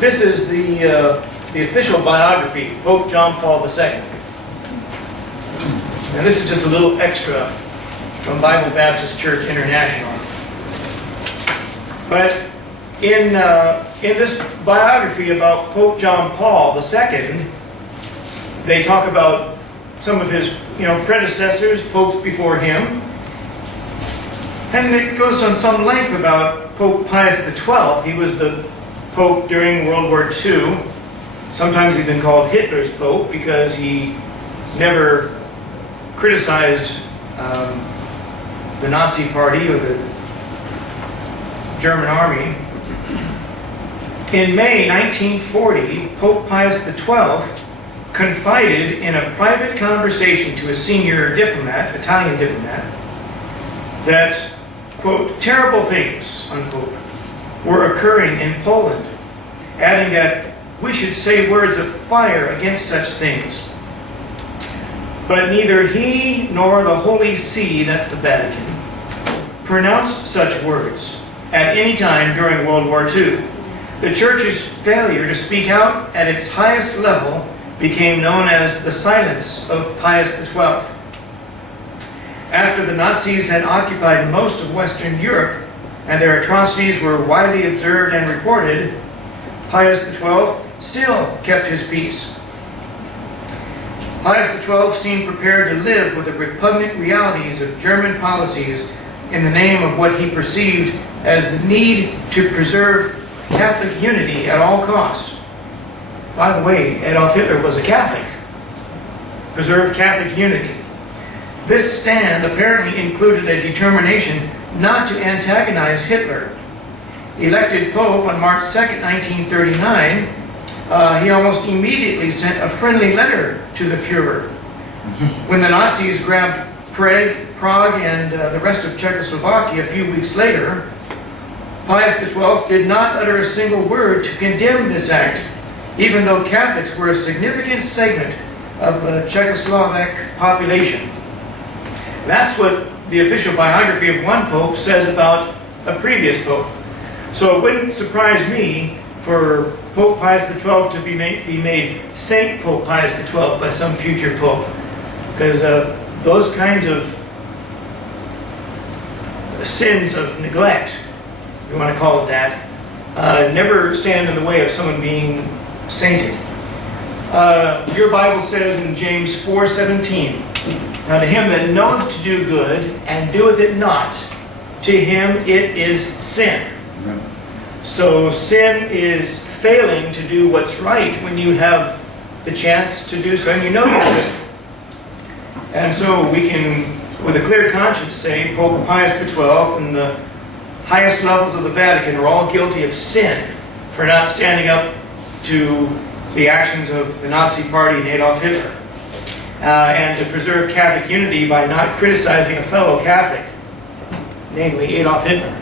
This is the official biography, Pope John Paul II. And this is just a little extra from Bible Baptist Church International. But in this biography about Pope John Paul II, they talk about some of his predecessors, popes before him. And it goes on some length about Pope Pius XII. He was the Pope during World War II. Sometimes he's been called Hitler's Pope because he never criticized the Nazi Party or the German Army. In May 1940, Pope Pius XII confided in a private conversation to a senior diplomat, Italian diplomat, that, quote, terrible things, unquote, were occurring in Poland, adding that we should say words of fire against such things. But neither he nor the Holy See, that's the Vatican, pronounced such words at any time during World War II. The Church's failure to speak out at its highest level became known as the silence of Pius XII. After the Nazis had occupied most of Western Europe and their atrocities were widely observed and reported, Pius XII still kept his peace. Pius XII seemed prepared to live with the repugnant realities of German policies in the name of what he perceived as the need to preserve Catholic unity at all costs. By the way, Adolf Hitler was a Catholic. Preserve Catholic unity. This stand apparently included a determination not to antagonize Hitler. Elected Pope on March 2nd, 1939, he almost immediately sent a friendly letter to the Fuhrer. When the Nazis grabbed Prague and the rest of Czechoslovakia a few weeks later, Pius XII did not utter a single word to condemn this act, even though Catholics were a significant segment of the Czechoslovak population. That's what the official biography of one pope says about a previous pope. So it wouldn't surprise me for Pope Pius XII to be made Saint Pope Pius XII by some future pope, because those kinds of sins of neglect, if you want to call it that, never stand in the way of someone being sainted. Your Bible says in James 4:17, now to him that knoweth to do good and doeth it not, to him it is sin. Amen. So sin is failing to do what's right when you have the chance to do so and you know you should. And so we can, with a clear conscience, say Pope Pius XII and the highest levels of the Vatican are all guilty of sin for not standing up to the actions of the Nazi Party and Adolf Hitler, and to preserve Catholic unity by not criticizing a fellow Catholic, namely Adolf Hitler.